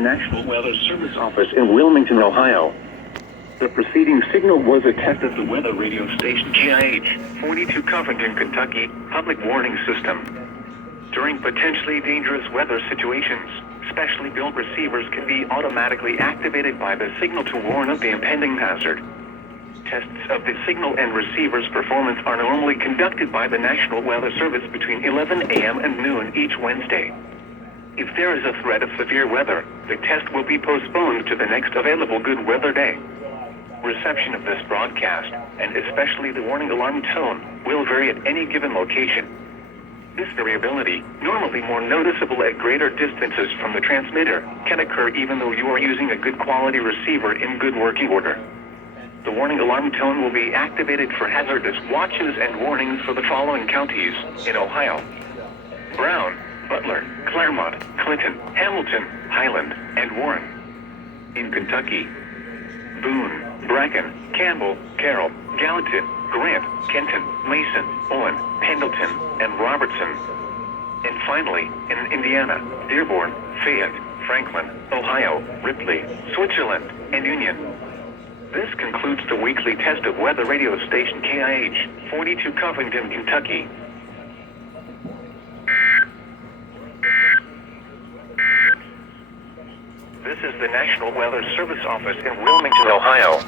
National Weather Service office in Wilmington, Ohio. The preceding signal was a test of the weather radio station KIH 42 Covington, Kentucky, public warning system. During potentially dangerous weather situations, specially built receivers can be automatically activated by the signal to warn of the impending hazard. Tests of the signal and receiver's performance are normally conducted by the National Weather Service between 11 a.m. and noon each Wednesday. If there is a threat of severe weather, the test will be postponed to the next available good weather day. Reception of this broadcast, and especially the warning alarm tone, will vary at any given location. This variability, normally more noticeable at greater distances from the transmitter, can occur even though you are using a good quality receiver in good working order. The warning alarm tone will be activated for hazardous watches and warnings for the following counties in Ohio: Brown, Butler, Claremont, Clinton, Hamilton, Highland, and Warren. In Kentucky: Boone, Bracken, Campbell, Carroll, Gallatin, Grant, Kenton, Mason, Owen, Pendleton, and Robertson. And finally, in Indiana: Dearborn, Fayette, Franklin, Ohio, Ripley, Switzerland, and Union. This concludes the weekly test of weather radio station KIH 42 Covington, Kentucky. This is the National Weather Service office in Wilmington, Ohio.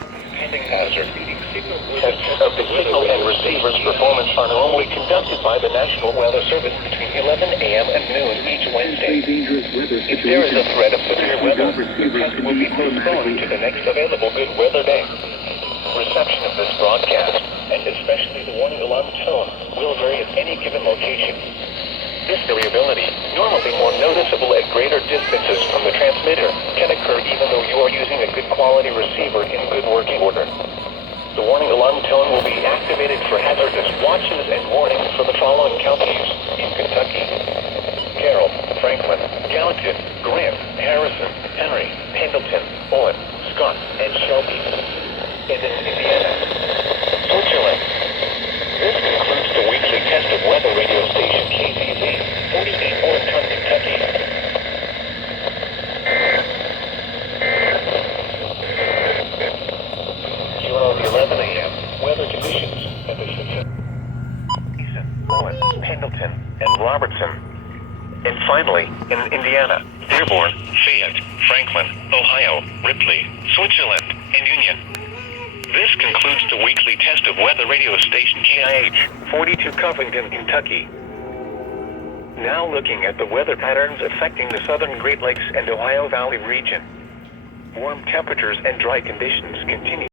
Tests of the signal and receiver's performance are normally conducted by the National Weather Service between 11 a.m. and noon each Wednesday. If there is a threat of severe weather, the test will be postponed to the next available good weather day. Reception of this broadcast, and especially the warning alarm tone, will vary at any given location. This variability, normally more noticeable at greater distances from the transmitter, can occur even though you are using a good quality receiver in good working order. The warning alarm tone will be activated for hazardous watches and warnings for the following counties in Kentucky: Carroll, Franklin, Gallatin, Grant, Harrison, Henry, Pendleton, Owen, Scott, and Shelby. And in Indiana: Switzerland. This concludes the weekly test of weather radio station KZZ 48 Orton, Kentucky. Here are the 11 a.m. weather conditions at the Mason, Owen, Pendleton, and Robertson. And finally, in Indiana: Dearborn, Fayette, Franklin, Ohio, Ripley, Switzerland, and Union. This concludes the weekly test of weather radio station KIH 42 Covington, Kentucky. Now looking at the weather patterns affecting the southern Great Lakes and Ohio Valley region. Warm temperatures and dry conditions continue.